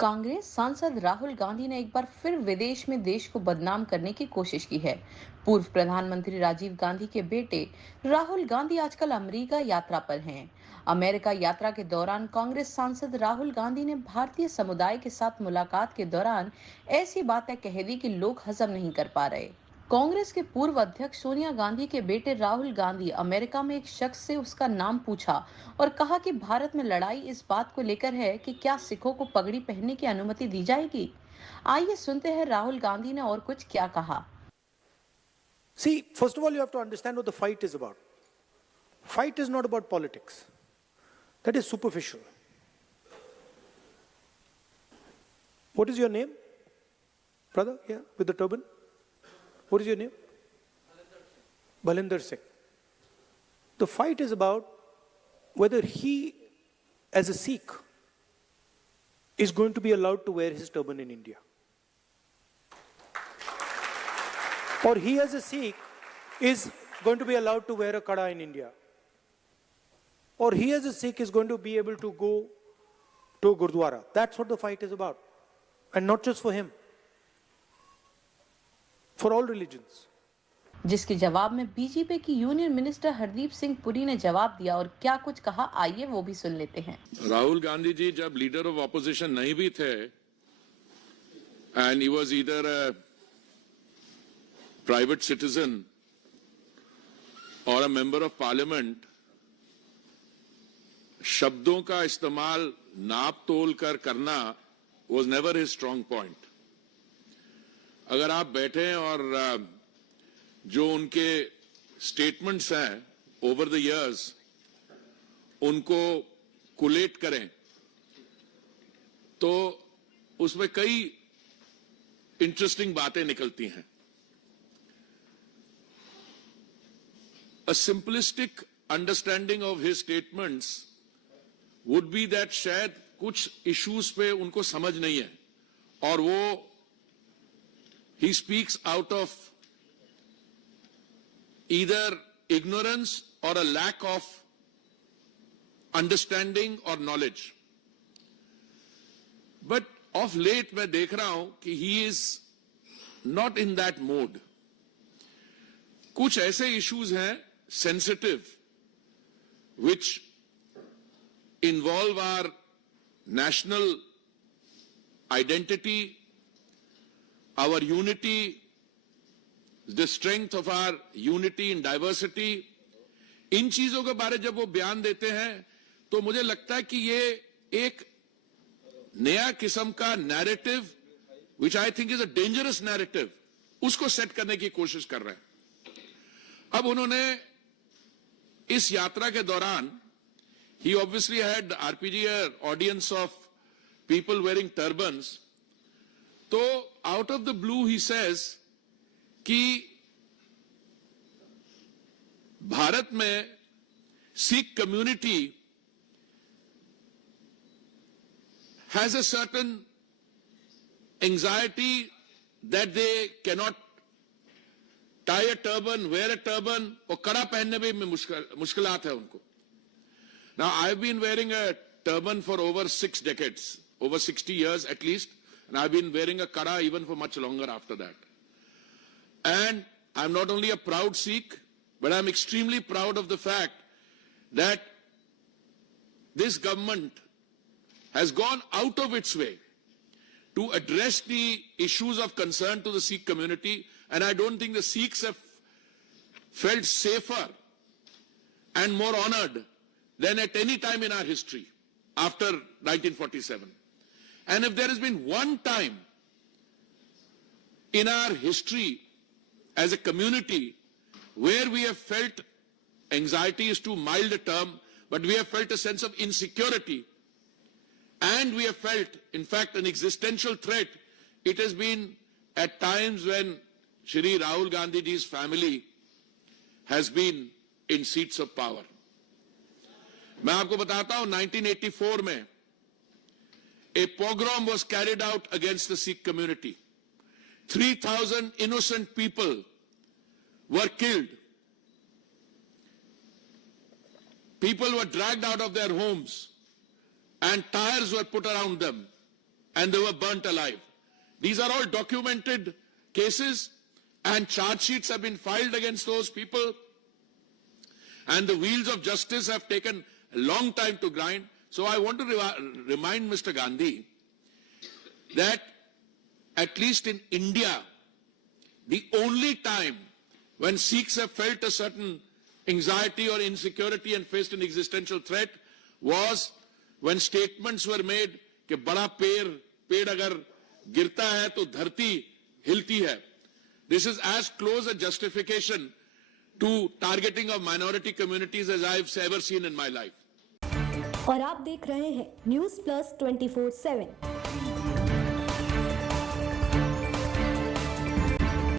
कांग्रेस सांसद राहुल गांधी ने एक बार फिर विदेश में देश को बदनाम करने की कोशिश की है। पूर्व प्रधानमंत्री राजीव गांधी के बेटे राहुल गांधी आजकल अमेरिका यात्रा पर हैं। अमेरिका यात्रा के दौरान कांग्रेस सांसद राहुल गांधी ने भारतीय समुदाय के साथ मुलाकात के दौरान ऐसी बातें कह दी कि लोग हजम नहीं कर पा रहे। कांग्रेस के पूर्व अध्यक्ष सोनिया गांधी के बेटे राहुल गांधी अमेरिका में एक शख्स से उसका नाम पूछा और कहा कि भारत में लड़ाई इस बात को लेकर है कि क्या सिखों को पगड़ी पहनने की अनुमति दी जाएगी। आइए सुनते हैं राहुल गांधी ने और कुछ क्या कहा। See, first of all, you have to understand what the fight is about. Fight is not about politics. That is superficial. What is your name? Brother, yeah, with the turban? What is your name? Balinder Singh. The fight is about whether he, as a Sikh, is going to be allowed to wear his turban in India. Or he, as a Sikh, is going to be allowed to wear a kada in India. Or he, as a Sikh, is going to be able to go to a Gurdwara. That's what the fight is about. And not just for him. For all religions. जिसके जवाब में BJP की union minister Hardeep Singh Puri ने जवाब दिया और क्या कुछ कहा, आइए वो भी सुन लेते हैं। राहुल गांधी जी जब लीडर ऑफ ऑपोजिशन नहीं भी थे and he was either a private citizen और अ मेंबर ऑफ पार्लियामेंट, शब्दों का इस्तेमाल नाप तोल कर करना was never his strong point. अगर आप बैठे और जो उनके स्टेटमेंट्स हैं ओवर द इयर्स उनको कुलेट करें तो उसमें कई इंटरेस्टिंग बातें निकलती हैं। A simplistic understanding of his statements would be that शायद कुछ इश्यूज पे उनको समझ नहीं है और वो he speaks out of either ignorance or a lack of understanding or knowledge. But of late मैं देख रहा हूं कि he is not in that mode. कुछ ऐसे issues हैं sensitive which involve our national identity, our unity, the strength of our unity in diversity. इन चीजों के बारे जब वो बयान देते हैं तो मुझे लगता है कि ये एक नया किस्म का narrative which I think is a dangerous narrative उसको सेट करने की कोशिश कर रहे हैं। अब उन्होंने इस यात्रा के दौरान he obviously had RPG audience of people wearing turbans, तो out of the blue he says कि भारत में Sikh community has a certain anxiety that they cannot tie a turban, wear a turban, और कड़ा पहनने में मुश्किलात है उनको। Now I've been wearing a turban for over 6 decades, over 60 years at least, and I've been wearing a kada even for much longer after that. And I'm not only a proud Sikh, but I'm extremely proud of the fact that this government has gone out of its way to address the issues of concern to the Sikh community, and I don't think the Sikhs have felt safer and more honored than at any time in our history after 1947. And if there has been one time in our history as a community where we have felt, anxiety is too mild a term, but we have felt a sense of insecurity, and we have felt, in fact, an existential threat, it has been at times when Shri Rahul Gandhi ji's family has been in seats of power. मैं आपको बताता हूं 1984 में a pogrom was carried out against the Sikh community. 3,000 innocent people were killed. People were dragged out of their homes and tires were put around them. and they were burnt alive. These are all documented cases, and charge sheets have been filed against those people, and the wheels of justice have taken a long time to grind. So I want to remind Mr. Gandhi that at least in India, the only time when Sikhs have felt a certain anxiety or insecurity and faced an existential threat was when statements were made कि बड़ा पेड़ अगर गिरता है तो धरती हिलती है. This is as close a justification to targeting of minority communities as I've ever seen in my life. और आप देख रहे हैं न्यूज़ प्लस 24/7।